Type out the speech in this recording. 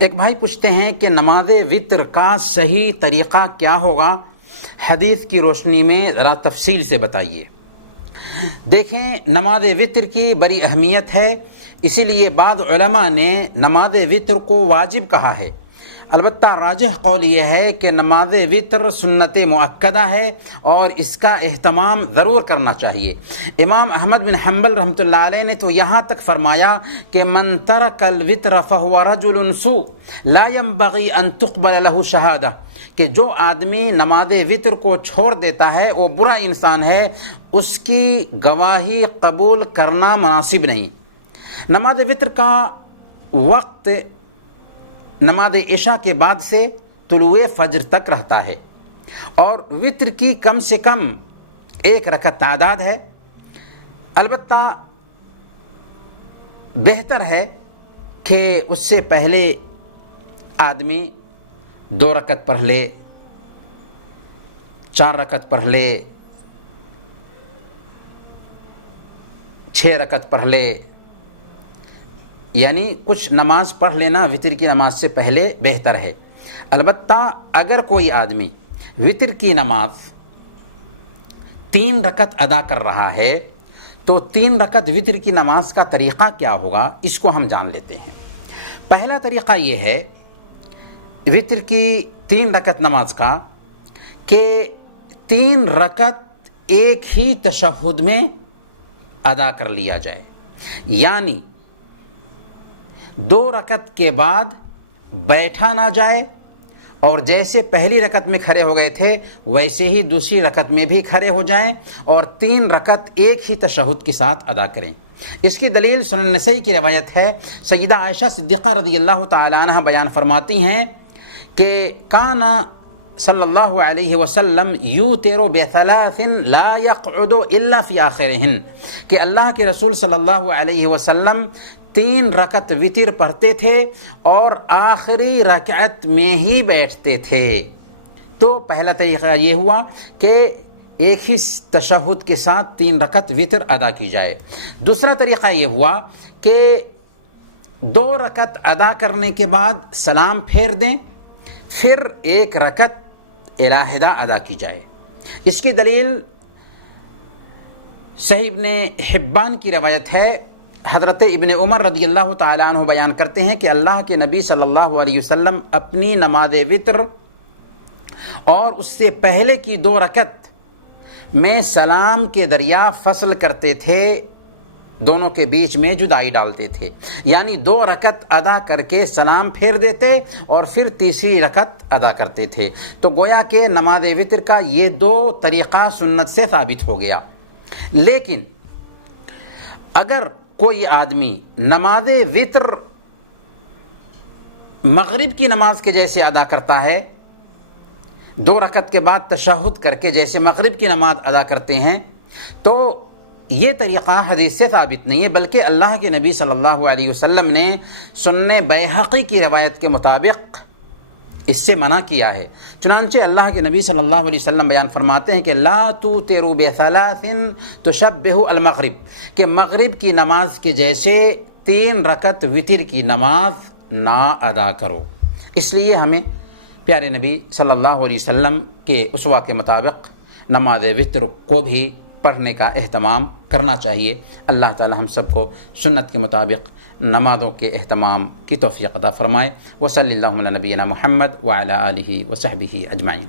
ایک بھائی پوچھتے ہیں کہ نماز وتر کا صحیح طریقہ کیا ہوگا، حدیث کی روشنی میں ذرا تفصیل سے بتائیے۔ دیکھیں، نماز وتر کی بڑی اہمیت ہے، اسی لیے بعض علماء نے نماز وتر کو واجب کہا ہے۔ البتہ راجح قول یہ ہے کہ نماز وتر سنت مؤکدہ ہے اور اس کا اہتمام ضرور کرنا چاہیے۔ امام احمد بن حنبل رحمۃ اللہ علیہ نے تو یہاں تک فرمایا کہ من ترک الوتر فهو رجل سوء لا ينبغي ان تقبل له شہادہ، کہ جو آدمی نماز وتر کو چھوڑ دیتا ہے وہ برا انسان ہے، اس کی گواہی قبول کرنا مناسب نہیں۔ نماز وتر کا وقت نماز عشاء کے بعد سے طلوع فجر تک رہتا ہے، اور وتر کی کم سے کم 1 رکعت تعداد ہے۔ البتہ بہتر ہے کہ اس سے پہلے آدمی 2 رکعت پڑھ لے، 4 رکعت پڑھ لے، 6 رکعت پڑھ لے، یعنی کچھ نماز پڑھ لینا وتر کی نماز سے پہلے بہتر ہے۔ البتہ اگر کوئی آدمی وتر کی نماز 3 رکعت ادا کر رہا ہے تو 3 رکعت وتر کی نماز کا طریقہ کیا ہوگا، اس کو ہم جان لیتے ہیں۔ پہلا طریقہ یہ ہے وتر کی 3 رکعت نماز کا کہ 3 رکعت ایک ہی تشہد میں ادا کر لیا جائے، یعنی 2 رکعت کے بعد بیٹھا نہ جائے، اور جیسے پہلی رکعت میں کھڑے ہو گئے تھے ویسے ہی دوسری رکعت میں بھی کھڑے ہو جائیں، اور 3 رکعت ایک ہی تشہد کے ساتھ ادا کریں۔ اس کی دلیل سنن نسائی کی روایت ہے، سیدہ عائشہ صدیقہ رضی اللہ تعالی عنہ بیان فرماتی ہیں کہ کان صلی اللہ علیہ وسلم یوتر بثلاث لا یقعد الا فی آخرہن، کہ اللہ کے رسول صلی اللہ علیہ وسلم 3 رکعت وتر پڑھتے تھے اور آخری رکعت میں ہی بیٹھتے تھے۔ تو پہلا طریقہ یہ ہوا کہ ایک ہی تشہد کے ساتھ 3 رکعت وتر ادا کی جائے۔ دوسرا طریقہ یہ ہوا کہ 2 رکعت ادا کرنے کے بعد سلام پھیر دیں، پھر 1 رکعت علیحدہ ادا کی جائے۔ اس کی دلیل صحیح ابن حبان کی روایت ہے، حضرت ابن عمر رضی اللہ تعالیٰ عنہ بیان کرتے ہیں کہ اللہ کے نبی صلی اللہ علیہ وسلم اپنی نماز وتر اور اس سے پہلے کی 2 رکعت میں سلام کے دریا فصل کرتے تھے، دونوں کے بیچ میں جدائی ڈالتے تھے، یعنی 2 رکعت ادا کر کے سلام پھیر دیتے اور پھر تیسری رکعت ادا کرتے تھے۔ تو گویا کہ نماز وتر کا یہ 2 طریقہ سنت سے ثابت ہو گیا۔ لیکن اگر کوئی آدمی نماز وتر مغرب کی نماز کے جیسے ادا کرتا ہے، 2 رکعت کے بعد تشہد کر کے جیسے مغرب کی نماز ادا کرتے ہیں، تو یہ طریقہ حدیث سے ثابت نہیں ہے، بلکہ اللہ کے نبی صلی اللہ علیہ وسلم نے سنن بیہقی کی روایت کے مطابق اس سے منع کیا ہے۔ چنانچہ اللہ کے نبی صلی اللہ علیہ وسلم بیان فرماتے ہیں کہ لا توتروا بثلاث تشبہ المغرب، کہ مغرب کی نماز کے جیسے 3 رکعت وتر کی نماز نہ ادا کرو۔ اس لیے ہمیں پیارے نبی صلی اللہ علیہ وسلم کے اسوہ کے مطابق نماز وتر کو بھی پڑھنے کا اہتمام کرنا چاہیے۔ اللہ تعالی ہم سب کو سنت کے مطابق نمازوں کے اہتمام کی توفیق عطا فرمائے۔ وصلی اللہ علی نبینا محمد وعلی آلہ وصحبہ اجمعین۔